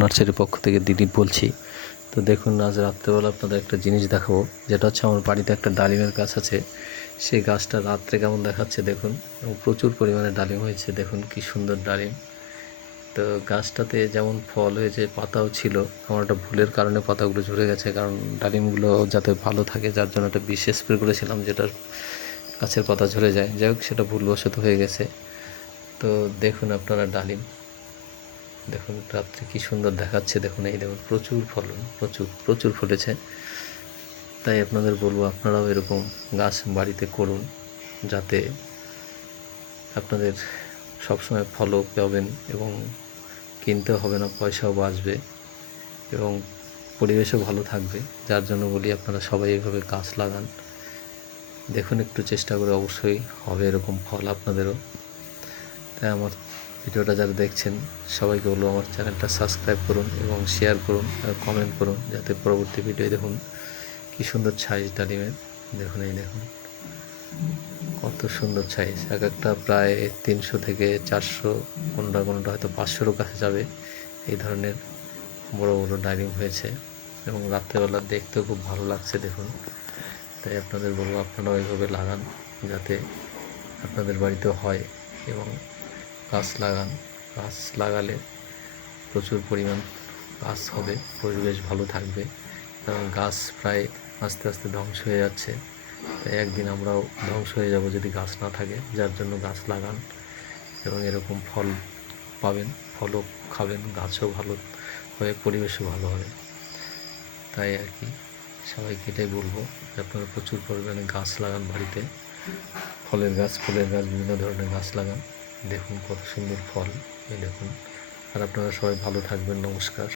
নার্সারির পক্ষ থেকে দিলীপ বলছি। তো দেখুন, আজ রাত্রেবেলা আপনাদের একটা জিনিস দেখাবো, যেটা হচ্ছে আমার বাড়িতে একটা ডালিমের গাছ আছে। সেই গাছটা রাত্রে কেমন দেখাচ্ছে দেখুন, এবং প্রচুর পরিমাণে ডালিম হয়েছে। দেখুন কি সুন্দর ডালিম। তো গাছটাতে যেমন ফল হয়েছে, পাতাও ছিল। আমার একটা ভুলের কারণে পাতাগুলো ঝরে গেছে, কারণ ডালিমগুলো যাতে ভালো থাকে যার জন্য একটা বিষ স্প্রে করেছিলাম, যেটা গাছের পাতা ঝরে যায়। যাই হোক, সেটা ভুলবশত হয়ে গেছে। তো দেখুন আপনারা ডালিম, দেখুন রাত্রে কি সুন্দর দেখাচ্ছে। দেখুন, এই দেখুন প্রচুর ফলন, প্রচুর প্রচুর ফুটেছে। তাই আপনাদের বলবো, আপনারাও এরকম গাছ বাড়িতে করুন, যাতে আপনাদের সবসময় ফলও পাবেন এবং কিনতে হবে না, পয়সাও বাঁচবে এবং পরিবেশও ভালো থাকবে। যার জন্য বলি, আপনারা সবাই এইভাবে গাছ লাগান। দেখুন, একটু চেষ্টা করে অবশ্যই হবে এরকম ফল আপনাদেরও। তাই আমার ভিডিওটা যারা দেখছেন, সবাইকে বলবো আমার চ্যানেলটা সাবস্ক্রাইব করুন এবং শেয়ার করুন আর কমেন্ট করুন, যাতে পরবর্তী ভিডিও দেখুন কি সুন্দর সাইজ ডালিমের। দেখুন, এই দেখুন কত সুন্দর সাইজ। এক একটা প্রায় 300 থেকে 400, কোনোটা কোনোটা হয়তো 500-ও কাছে যাবে। এই ধরনের বড় বড় ডালিম হয়েছে এবং রাত্রেবেলা দেখতেও খুব ভালো লাগছে দেখুন। তাই আপনাদের বলবো, আপনারাও এইভাবে লাগান, যাতে আপনাদের বাড়িতেও হয়। এবং গাছ লাগান, গাছ লাগালে প্রচুর পরিমাণ গাছ হবে, পরিবেশ ভালো থাকবে। কারণ গাছ প্রায় আস্তে আস্তে ধ্বংস হয়ে যাচ্ছে। তাই একদিন আমরাও ধ্বংস হয়ে যাব যদি গাছ না থাকে। যার জন্য গাছ লাগান এবং এরকম ফল পাবেন, ফলও খাবেন, গাছও ভালো হবে, পরিবেশও ভালো হবে। তাই আর কি, সবাইকে এটাই বলবো যে আপনারা প্রচুর পরিমাণে গাছ লাগান বাড়িতে। ফলের গাছ, ফুলের গাছ, বিভিন্ন ধরনের গাছ লাগান। দেখুন কত সুন্দর ফল, এই দেখুন। আর আপনারা সবাই ভালো থাকবেন। নমস্কার।